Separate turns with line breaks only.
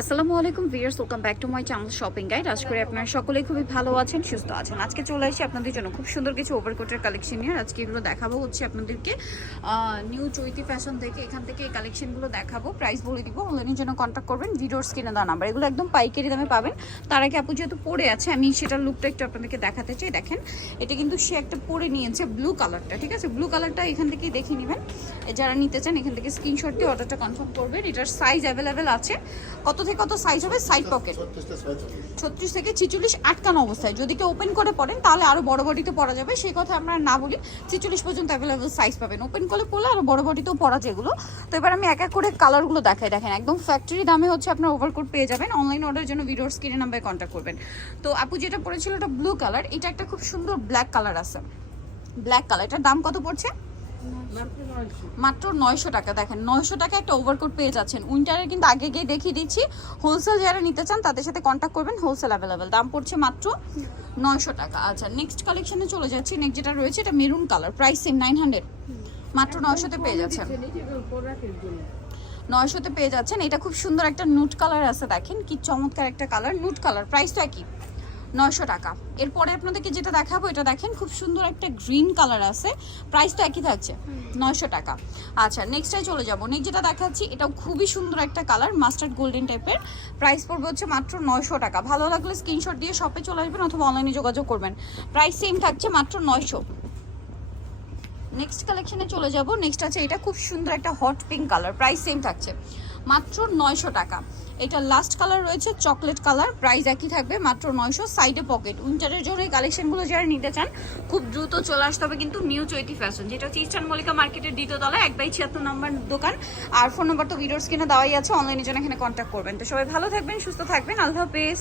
আসসালামু আলাইকুম viewers welcome back to my channel shopping guide. আজ করে আপনারা সকলেই খুবই ভালো আছেন, সুস্থ আছেন। আজকে চলে আসি আপনাদের জন্য খুব সুন্দর কিছু ওভারকোটের কালেকশন নিয়ে। আজকে এগুলো দেখাবো হচ্ছে আপনাদেরকে নিউ চৈতি ফ্যাশন থেকে, এখান থেকে এই কালেকশনগুলো দেখাবো। প্রাইস বলে দিব অনলাইনের জন্য কন্ট্যাক্ট করবেন, ভিডিওর স্ক্রিনে দেওয়া নাম্বার এগুলো একদম পাইকারি দামে পাবেন। তার আগে আপু যেহেতু পরে আছে, আমি সেটার লুকটা একটু আপনাদেরকে দেখাতে চাই। দেখেন, এটা কিন্তু সে একটা পরে নিয়েছে ব্লু কালারটা ঠিক আছে? ব্লু কালারটা এখান থেকেই দেখে নেবেন। যারা নিতে চান, এখান থেকে স্ক্রিনশট দিয়ে অর্ডারটা কনফার্ম করবেন। এটার সাইজ অ্যাভেলেবেল আছে। কত থেকে কত সাইজ হবে? সাইড পকেট ছত্রিশ থেকে ছিচল্লিশ আটকানো অবস্থায়। যদি কেউ ওপেন করে পড়েন, তাহলে আরও বড় বডিতে পরা যাবে। সেই কথা আমরা না বলি, ছিচল্লিশ পর্যন্ত অ্যাভেলেবেল সাইজ পাবেন। ওপেন করে পড়লে আরও বড় বডিতেও পরা যেগুলো তো এবার আমি এক এক করে কালারগুলো দেখাই। দেখেন, একদম ফ্যাক্টরি দামে হচ্ছে আপনার ওভারকোট পেয়ে যাবেন। অনলাইন অর্ডারের জন্য ভিডিওর স্ক্রিনে নাম্বারে কন্ট্যাক্ট করবেন। তো আপু যেটা পড়েছিল ওটা ব্লু কালার এটা একটা খুব সুন্দর ব্ল্যাক কালার আছে। ব্ল্যাক কালার এটার দাম কত পড়ছে? মাত্র নয়শো টাকা দেখেন নয়শো টাকা একটা ওভারকোট পেয়ে যাচ্ছেন। উইন্টারের কিন্তু আগে গিয়ে দেখিয়ে দিচ্ছি। হোলসেল যারা নিতে চান তাদের সাথে কন্ট্যাক্ট করবেন হোলসেল অ্যাভেলেবেল দাম পড়ছে মাত্র নয়শো টাকা। আচ্ছা নেক্সট কালেকশনে চলে যাচ্ছি। নেক্সট যেটা রয়েছে এটা maroon colour price same nine hundred মাত্র নয়শোতে পেয়ে যাচ্ছেন। নয়শোতে পেয়ে যাচ্ছেন। এটা খুব সুন্দর একটা নুট কালার আছে দেখেন। কি চমৎকার একটা কালার নুট কালার প্রাইস তো একই। নয়শো টাকা। এরপরে আপনাদেরকে যেটা দেখাবো, এটা দেখেন, খুব সুন্দর একটা গ্রিন কালার আছে। প্রাইস তো একই থাকছে, নয়শো টাকা। আচ্ছা নেক্সটটাই চলে যাব। নেক্সট যেটা দেখাচ্ছি, এটাও খুবই সুন্দর একটা কালার মাস্টার্ড গোল্ডেন টাইপের প্রাইস পড়বে হচ্ছে মাত্র নয়শো টাকা। ভালো লাগলে স্ক্রিনশট দিয়ে শপে চলে আসবেন অথবা অনলাইনে যোগাযোগ করবেন। প্রাইস সেম থাকছে মাত্র নয়শো। নেক্সট কালেকশনে চলে যাব। নেক্সট আছে, এটা খুব সুন্দর একটা hot pink colour price same থাকছে। মাত্র নয়শো টাকা। এটা লাস্ট কালার রয়েছে চকলেট কালার প্রাইস একই থাকবে, মাত্র নয়শো সাইডে পকেট উইন্টারের জন্য এই কালেকশনগুলো যারা নিতে চান, খুব দ্রুত চলে আসতে হবে কিন্তু নিউ চৈতি ফ্যাশন যেটা হচ্ছে ইস্টার্ন মল্লিকা মার্কেটের দ্বিতীয় তলায়, এক বাই ছিয়াত্তর নম্বর দোকান। আর ফোন নম্বর তো ভিডিওর স্ক্রিনে দেওয়াই আছে অনলাইনের জন্য এখানে কন্ট্যাক্ট করবেন। তো সবাই ভালো থাকবেন, সুস্থ থাকবেন, আল্লাহ হাফেজ।